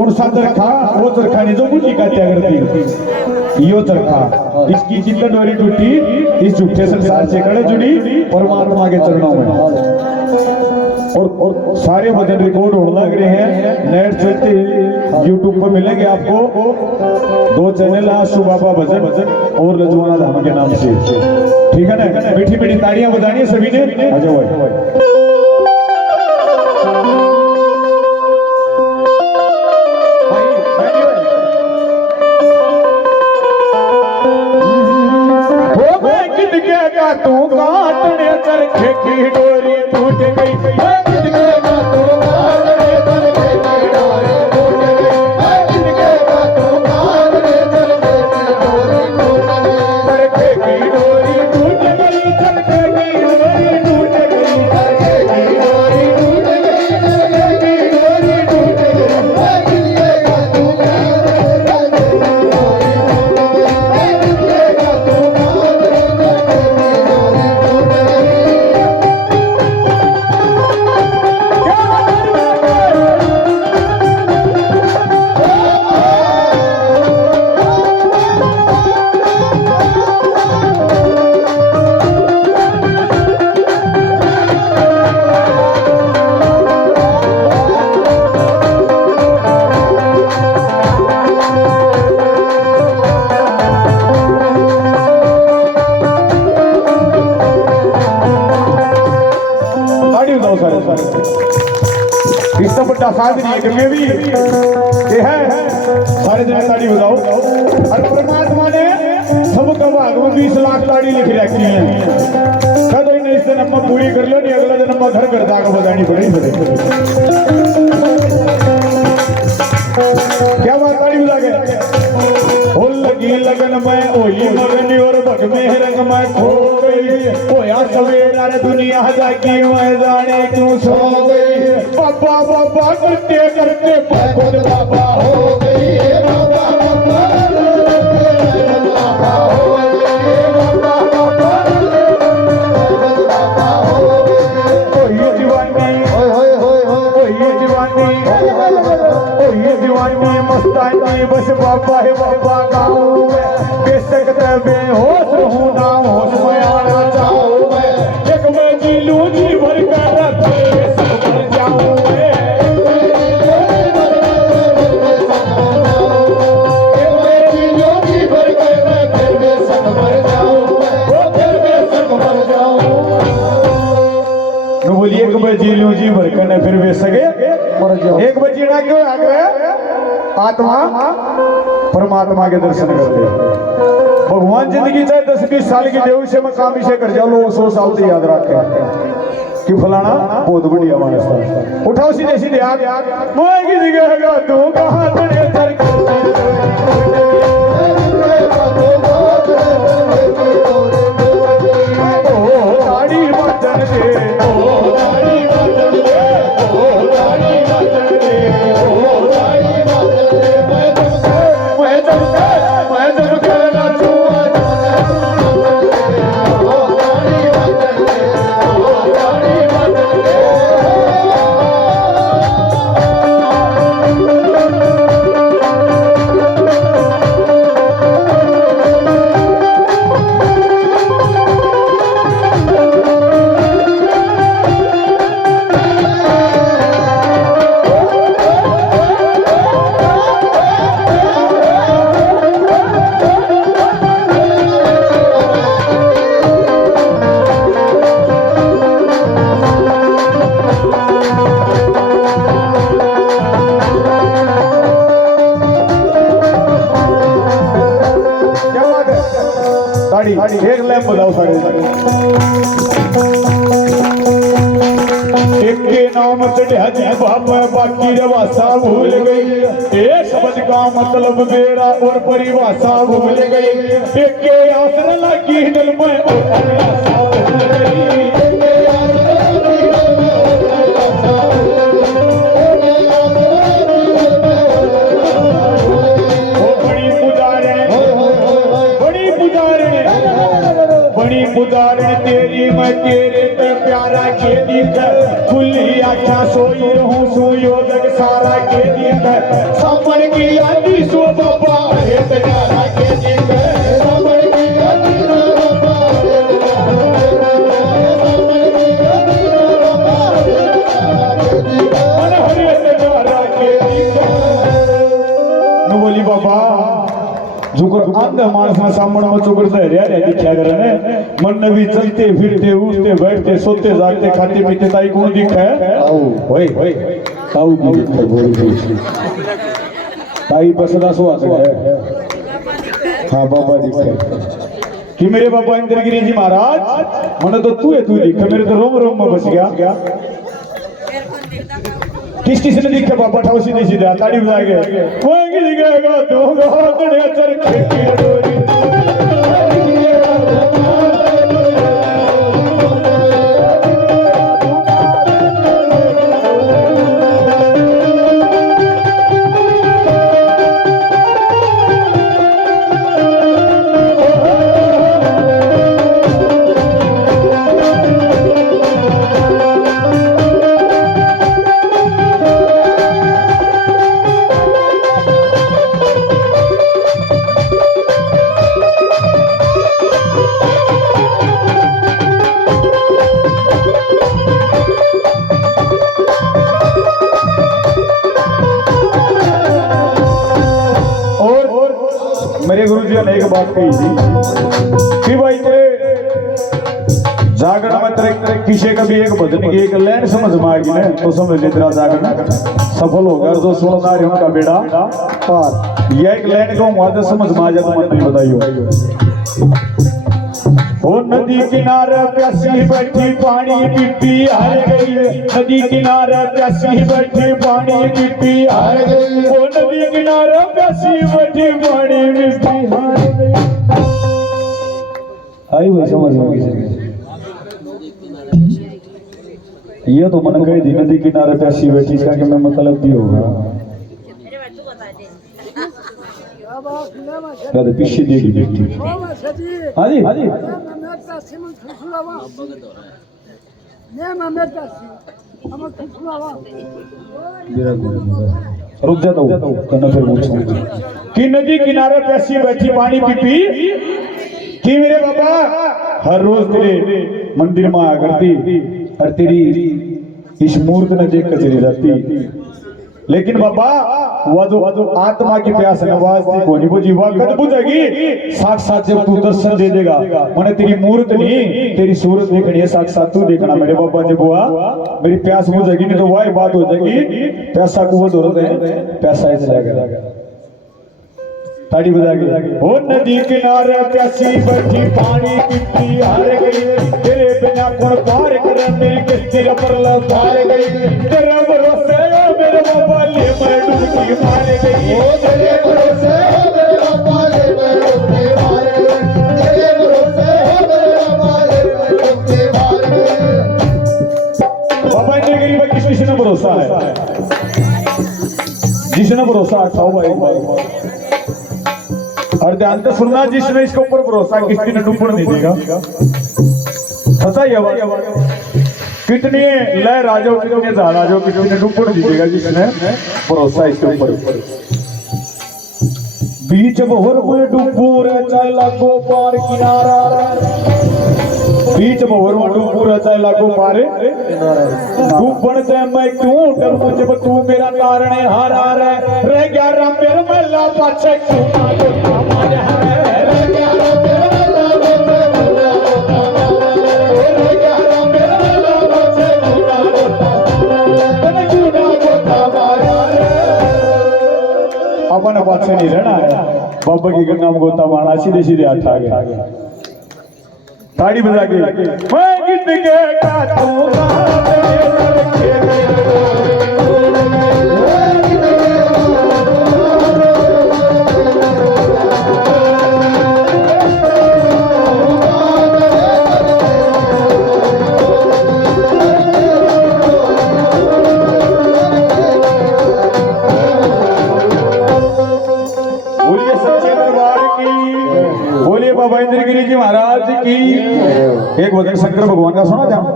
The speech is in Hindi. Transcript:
कौन सा चरखा? वो चरखा नहीं जो मुझी का त्याग करती यो चरखा। इसकी चित्त डोरी टूटी, इस झूठे संसार से कड़े जुड़ी परमात्मा के चरणों में। और सारे भजन रिकॉर्ड होने लग रहे हैं, नेट चलते यूट्यूब पर मिलेंगे आपको। 2 चैनल है, सुबाबा भजन और रजवाना धाम के नाम से। ठीक है ना? मीठी मीठी तालियां बजानी है सभी ने। आ जाओ तू काटने चरखे की डोरी टूट गई, इसका बड़ा साथ नहीं है कि भी ये है। सारे जने ताड़ी बजाओ। और परमात्मा ने सबका भाग में 20 लाख ताड़ी लिख रखी है। कदों ही नहीं इससे नम्मा पूरी कर लो, नहीं अगला जन्म घर कर जाकर बजानी पड़ेगी। क्या बात? ताड़ी बजा के हो लगी लगन में ओही मगनी और भग में रंग में खो गई। होया सवेरा रे दुनिया जागी मैं जाने क्यों सो गई। बाबा बाबा करते करते बहुत बाबा हो गई। बाबा बाबा बाबा हो गई। बाबा बाबा बाबा हो गई। ओही दीवानी ओए होए होए ओही दीवानी ओही दीवानी मस्तानी बस बाबा है बाबा गाऊं मैं। बेशक बेहोश रहूं ना होश में आना चाहूं मैं। एक मैं जी लूं जी भर कर सब भर जाऊं मैं। बोलिए एक मैं जी लूं जी भर कर फिर बेच सके एक बजे ना क्यों आग्रह आत्मा परमात्मा के दर्शन करते। भगवान जिंदगी चाहे 10-20 साल की देव से मैं काम इसे कर जाओ, लोग 100 साल से याद रखे कि फलाना बहुत बढ़िया मानस था। उठाओ सीधे सीधे याद मोए की जगह तू कहां तेरे सर ताड़ी बजन दे एक लैम्प बताओ सारे। एक के नाम चढ़िया जी बाबा बाकी रवासा भूल गई। एक शब्द का मतलब मेरा और परिभाषा भूल गई। एक के आसर लगी दिल में और परिभाषा भूल गई। बड़ी पुजारण तेरी मैं तेरे पे प्यारा के दीख खुली आख्या सोई रहूं सुयोजक सारा के दीख की आदि सो बाबा हे तगारा के दिख सामण की आदि सो बाबा मन हरे तगारा के दिख नु बोली बाबा जुकर अंध मानस ने सामण में चुकर धैर्य रे दिख्या करे ने मन ने भी चलते फिरते उठते बैठते सोते जागते खाते पीते ताई कौन दिखे ओए ताऊ की दिखे बोल दी ताई बसदा सो आते है हां बाबा दिखे कि मेरे बाबा इंद्रगिरी जी महाराज मन तो तू दिखे मेरे तो रोम रोम में बस गया किस किसने दिखे बाबा ठाव सीधे सीधे ताड़ी बजा के कोई दिखेगा तो गड़े चरखे की डोरी मेरे गुरुजी ने एक बात कही थी कि भाई तेरे जागरण में तेरे किसी का भी एक भजन की एक लाइन समझ में आएगी ना तो समझ ले तेरा जागरण सफल होगा जो सुनना रहे उनका बेड़ा पार यह एक लाइन को मुझे समझ में आ जाए तो मत नहीं बताइयो ओ नदी किनारे प्यासी बैठी पानी पीती हार गई नदी किनारे प्यासी बैठी पानी पीती हार गई ओ नदी किनारे प्यासी बैठी पानी पीती हार गई आई हुई समझ में ये तो मन गई थी नदी किनारे प्यासी बैठी इसका कि मैं मतलब भी होगा दादा पीछे देगी बेटी हाँ जी रुक जाता हूँ फिर पूछूं कि नदी किनारे प्यासी बैठी पानी पीती कि मेरे बाबा हर रोज तेरे मंदिर में आया करती और तेरी इस मूर्त ने देख कर चली जाती लेकिन बाबा वो जो आत्मा की प्यास नवाज थी कोनी वो जीवा कद बुझेगी साक्षात जब तू दर्शन दे देगा मैंने तेरी मूर्त नहीं तेरी सूरत देखनी है साक्षात तू देखना मेरे बाबा जब हुआ मेरी प्यास बुझेगी नहीं तो वही बात हो जाएगी पैसा को वो जरूरत है पैसा ही चलेगा ताड़ी बजा के ओ नदी किनारे प्यासी बैठी पानी पीती हार गई तेरे बिना कौन पार करे मेरी किस्ती पर पार गई तेरे भरोसे मेरे बाबा ले मैं डूबी मार गई ओ तेरे भरोसे मेरे बाबा ले मैं डूबी मार गई तेरे भरोसे मेरे बाबा ले मैं डूबी मार गई बाबा इतने गरीब किसने भरोसा है जिसने भरोसा खाओ भाई और ध्यान से सुनना जिसने इसके ऊपर भरोसा किसी ने डूबने नहीं देगा सच्चाई है कितनी लहर आ जाओ कितने झाड़ आ जाओ किसी ने डूबने नहीं देगा जिसने भरोसा इसके ऊपर बीच भोर में डूबू रे चाहे लागो पार किनारा बीच भोर में डूबू रे चाहे लागो पार डूबण से मैं क्यों डरूं जब तू मेरा तारने हारा रे रे ग्यारह मेरे मल्ला पाछे क्यों ना डरता मारे रे ग्यारह मेरे मल्ला पाछे रे ग्यारह मेरे मल्ला पाछे क्यों ना डरता तने क्यों ना डरता मारे अपन पाछे नहीं रहना है बाबा की गंगा में गोता मारना सीधे सीधे हाथ आ गया ताड़ी बजा के मैं गीत के गाऊंगा बाबा इंद्रगिरी जी महाराज की एक भजन शंकर भगवान का सुना था